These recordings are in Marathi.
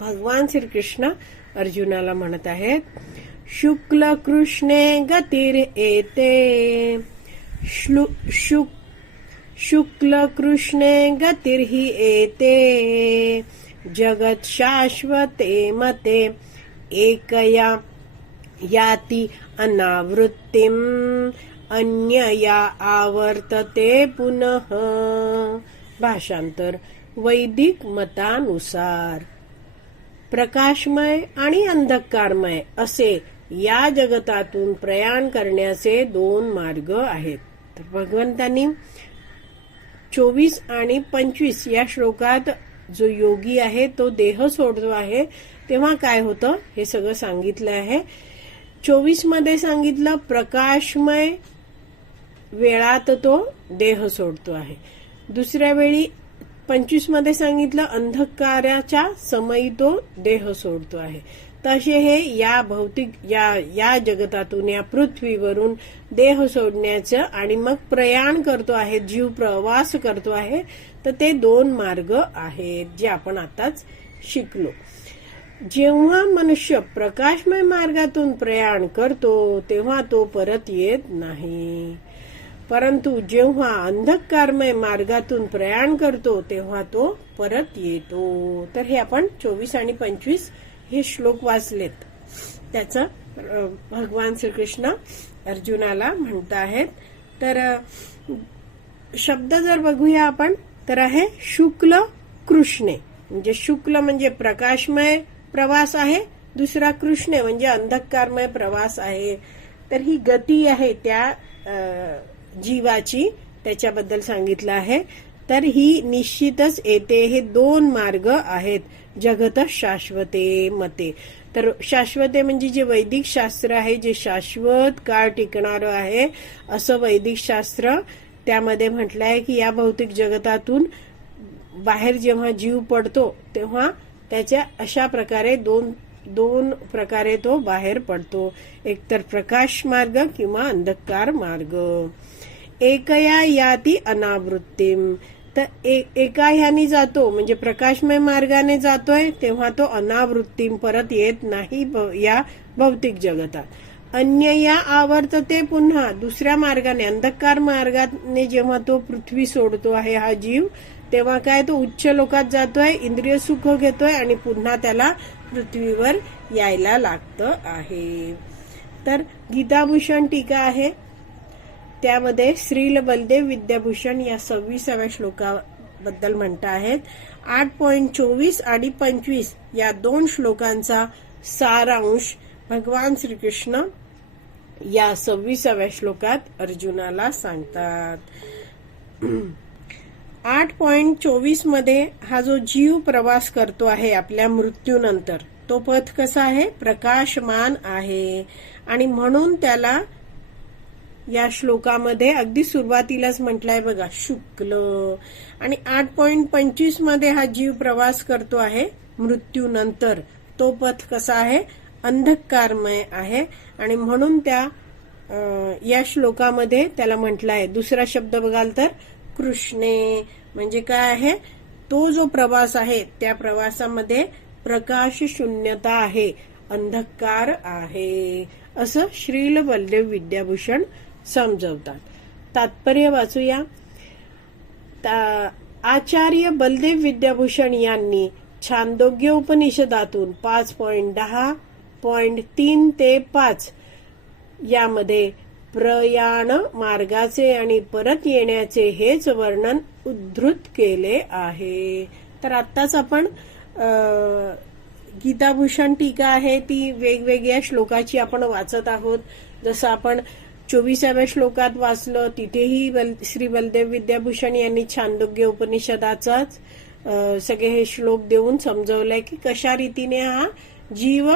भगवान श्रीकृष्ण अर्जुनाला म्हणत आहेत शुक्ल कृष्णे गतीर येते शुक शुक्ल कृष्णे गतीर ही येते जगत शाश्वते मते एकया याती अनावृत्तीम अन्यया आवर्तते पुनः. भाषांतर वैदिक मतानुसार. प्रकाशमय आणि अंधकारमय असे या जगतातून प्रयाण करण्याचे दोन मार्ग आहेत. तर भगवंतांनी चोवीस आणि पंचवीस या श्लोकात जो योगी आहे तो देह सोडतो आहे. तेव्हा काय होतं? हे सगळं सांगितलं आहे. चोवीसमध्ये सांगितलं प्रकाशमय वेळात तो देह सोडतो आहे. दुसऱ्या वेळी पंचवीसमध्ये सांगितलं अंधकाराच्या समयी तो देह सोडतो आहे. तसे हे या भौतिक या या जगतातून या पृथ्वीवरून देह सोडण्याचं आणि मग प्रयाण करतो आहे जीव प्रवास करतो आहे तर ते दोन मार्ग आहेत जे आपण आताच शिकलो. जेव्हा मनुष्य प्रकाशमय मार्गातून प्रयाण करतो तेव्हा तो परत येत नाही. परंतु जेव्हा अंधकारमय मार्गातून प्रयाण करतो तेव्हा तो परत येतो. तर हे आपण चोवीस आणि पंचवीस हे श्लोक वाचलेत. त्याच भगवान श्रीकृष्ण अर्जुनाला म्हणत आहेत. तर शब्द जर बघूया आपण तर आहे शुक्ल कृष्णे. म्हणजे शुक्ल म्हणजे प्रकाशमय प्रवास आहे दुसरा कृष्णे म्हणजे अंधकारमय प्रवास आहे. तर ही गती आहे त्या जीवाची त्याच्याबद्दल सांगितलं आहे. तर ही निश्चितच येते हे दोन मार्ग आहेत. जगत शाश्वते मते. तर शाश्वते म्हणजे जे वैदिक शास्त्र आहे जे शाश्वत काळ टिकणारं आहे असं वैदिक शास्त्र त्यामध्ये म्हटलं आहे की या भौतिक जगतातून बाहेर जेव्हा जीव पडतो तेव्हा त्याच्या अशा प्रकारे दोन दोन प्रकारे तो बाहेर पडतो. एकतर प्रकाश मार्ग किंवा अंधकार मार्ग. एकया याती अनावृत्तीम. तर एका ह्यानी जातो म्हणजे प्रकाशमय मार्गाने जातोय तेव्हा तो अनावृत्तीम परत येत नाही या भौतिक जगतात. अन्य या आवर्तते पुन्हा दुसऱ्या मार्गाने अंधकार मार्गाने जेव्हा तो पृथ्वी सोडतो आहे हा जीव तेव्हा काय तो उच्च लोकात जातोय इंद्रिय सुख घेतोय आणि पुन्हा त्याला पृथ्वीवर यायला लागतं आहे. तर गीताभूषण टीका आहे. त्यामध्ये श्रील बलदेव विद्याभूषण या सव्वीसाव्या श्लोकाबद्दल म्हणत आहेत. आठ पॉईंट चोवीस आणि पंचवीस या दोन श्लोकांचा सारांश भगवान श्रीकृष्ण या सव्वीसाव्या श्लोकात अर्जुनाला सांगतात. आठ पॉइंट चोवीसमध्ये हा जो जीव प्रवास करतो आहे आपल्या मृत्यूनंतर तो पथ कसा आहे? प्रकाशमान आहे. आणि म्हणून त्याला या श्लोकामध्ये अगदी सुरुवातीलाच म्हटलंय बघा शुक्ल. आणि आठ पॉइंट पंचवीसमध्ये हा जीव प्रवास करतो आहे मृत्यूनंतर तो पथ कसा आहे? अंधकारमय आहे. आणि म्हणून त्या या श्लोकामध्ये त्याला म्हटलं आहे दुसरा शब्द बघाल तर कृष्णे. म्हणजे काय आहे? तो जो प्रवास आहे त्या प्रवासामध्ये प्रकाश शून्यता आहे अंधकार आहे. असं श्रील बलदेव विद्याभूषण समजवतात. तात्पर्य वाचूया. आचार्य बलदेव विद्याभूषण यांनी छांदोग्य उपनिषदातून पाच पॉइंट दहा पॉइंट तीन ते पाच यामध्ये प्रयाण मार्गाचे आणि परत येण्याचे हेच वर्णन उद्धृत केले आहे. तर आत्ताच आपण गीताभूषण टीका आहे ती वेगवेगळ्या श्लोकाची आपण वाचत आहोत. जसं आपण चोवीसाव्या श्लोकात वाचलं तिथेही बल श्री बलदेव विद्याभूषण यांनी छांदोग्य उपनिषदाचाच सगळे हे श्लोक देऊन समजवलंय की कशा रीतीने हा जीव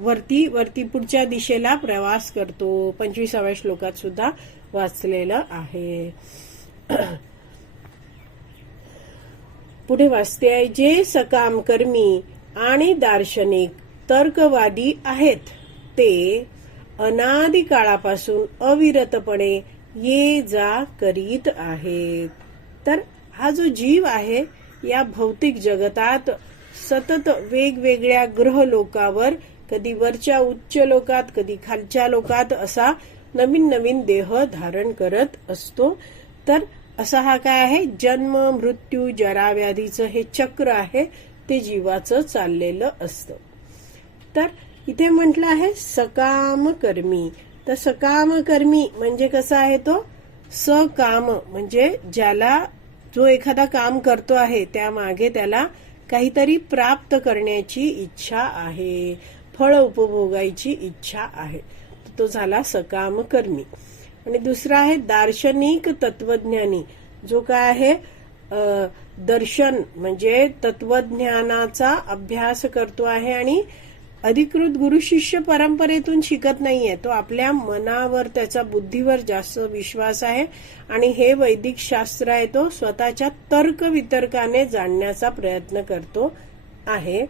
वरती वरती पुढच्या दिशेला प्रवास करतो. पंचवीसाव्या श्लोकात सुद्धा वाचलेलं आहे. पुढे वाचते आहे जे सकाम कर्मी आणि दार्शनिक तर्कवादी आहेत ते अनादि काळापासून अविरतपणे ये जा करीत आहेत. तर हा जो जीव आहे या भौतिक जगतात सतत वेगवेगळ्या ग्रह लोकावर कधी वरच्या उच्च लोकात कधी खालच्या लोकात असा नवीन नवीन देह धारण करत असतो. तर असा हा काय आहे? जन्म मृत्यू जराव्याधीचं हे चक्र आहे ते जीवाचं चाललेलं असतं. तर इथे म्हटलं आहे सकाम कर्मी. तर सकाम कर्मी म्हणजे कसा आहे तो? सकाम म्हणजे ज्याला जो एखादा काम करतो आहे त्यामागे त्याला काहीतरी प्राप्त करण्याची इच्छा आहे. फळ उपभोगायची इच्छा आहे. तो झाला सकाम कर्मी आणि दुसरा आहे दार्शनिक तत्वज्ञानी जो काय आहे दर्शन म्हणजे तत्वज्ञानाचा अभ्यास करतो आहे आणि अधिकृत गुरु शिष्य परंपरेतून शिकत नाहीये. तो आपल्या मनावर त्याचा बुद्धीवर जास्त विश्वास आहे आणि हे वैदिक शास्त्र आहे तो स्वतःच्या तर्क वितर्काने जाणण्याचा प्रयत्न करतो आहे.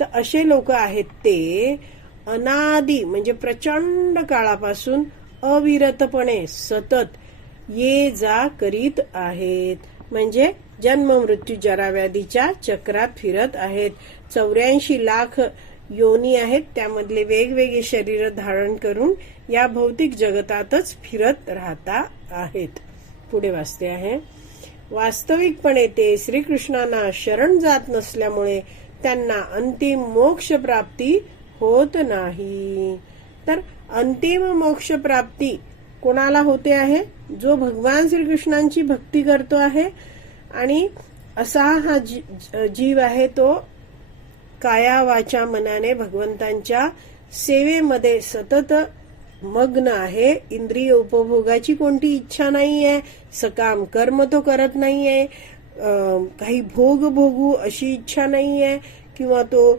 तर असे लोक आहेत ते अनादी म्हणजे प्रचंड काळापासून अविरतपणे सतत ये जा करीत आहेत. म्हणजे जन्म मृत्यू जराव्याधीच्या चक्रात फिरत आहेत. चौऱ्याऐंशी लाख योनी आहेत. त्यामधले वेगवेगळे शरीर धारण करून या भौतिक जगतातच फिरत राहता आहेत. पुढे वाचते आहे. वास्तविकपणे ते श्रीकृष्णांना शरण जात नसल्यामुळे त्यांना अंतिम मोक्ष प्राप्ती होत नाही. तर अंतिम मोक्ष प्राप्ती कोणाला होते आहे? जो भगवान श्रीकृष्णांची भक्ती करतो आहे. आणि असा हा जी- जीव आहे तो काया वाचा मनाने भगवंतांच्या सेवेमध्ये सतत मग्न आहे. इंद्रिय उपभोगाची कोणती इच्छा नाहीये. सकाम कर्म तो करत नाहीये. काही भोग भोगू अशी इच्छा नाही आहे किंवा तो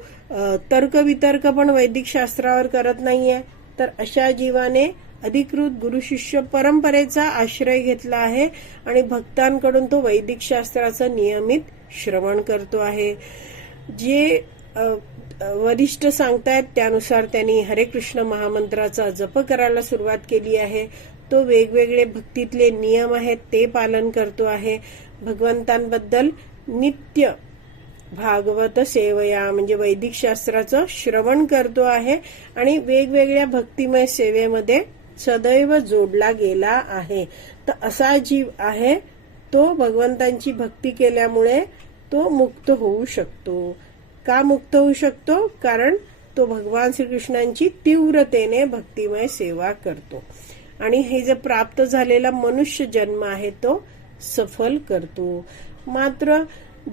तर्कवितर्क पण वैदिक शास्त्रावर करत आहे तर अशा जीवाने अधिकृत गुरु शिष्य परंपरेचा आश्रय घेतला आहे आणि भक्तांकडून तो वैदिक शास्त्राचं नियमित श्रवण करतो आहे. जे वरिष्ठ सांगतायत त्यानुसार त्यांनी हरे कृष्ण महामंत्राचा जप करायला सुरुवात केली आहे. तो वेगवेगळे भक्तीतले नियम आहेत ते पालन करतो आहे. भगवंतांबद्दल नित्य भागवत सेवया म्हणजे वैदिक शास्त्राचं श्रवण करतो आहे आणि वेगवेगळ्या भक्तिमय सेवेमध्ये सदैव जोडला गेला आहे. तर असा जीव आहे तो भगवंतांची भक्ती केल्यामुळे तो मुक्त होऊ शकतो. का मुक्त होऊ शकतो? कारण तो भगवान श्रीकृष्णांची तीव्रतेने भक्तिमय सेवा करतो. आणि हे जे प्राप्त झालेला मनुष्य जन्म आहे तो सफल करतो. मात्र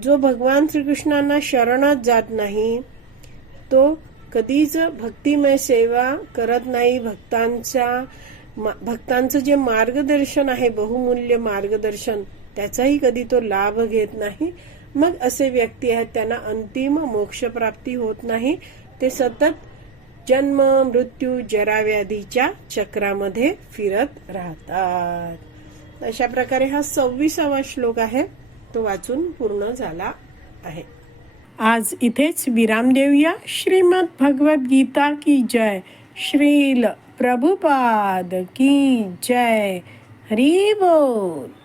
जो भगवान श्रीकृष्णांना शरणात जात नाही तो कधीच भक्तिमय सेवा करत नाही. भक्तांच्या भक्तांचं जे मार्गदर्शन आहे बहुमूल्य मार्गदर्शन त्याचाही कधी तो लाभ घेत नाही. मग असे व्यक्ती आहेत त्यांना अंतिम मोक्षप्राप्ती होत नाही. ते सतत जन्म मृत्यू जराव्याधीच्या चक्रामध्ये फिरत राहतात. अशा प्रकारे हा सव्वीसावा श्लोक आहे. तो वाचून पूर्ण झाला आहे. आज इथेच विराम देऊया. श्रीमद भगवत गीता की जय. श्रील प्रभुपाद की जय. हरी बोल.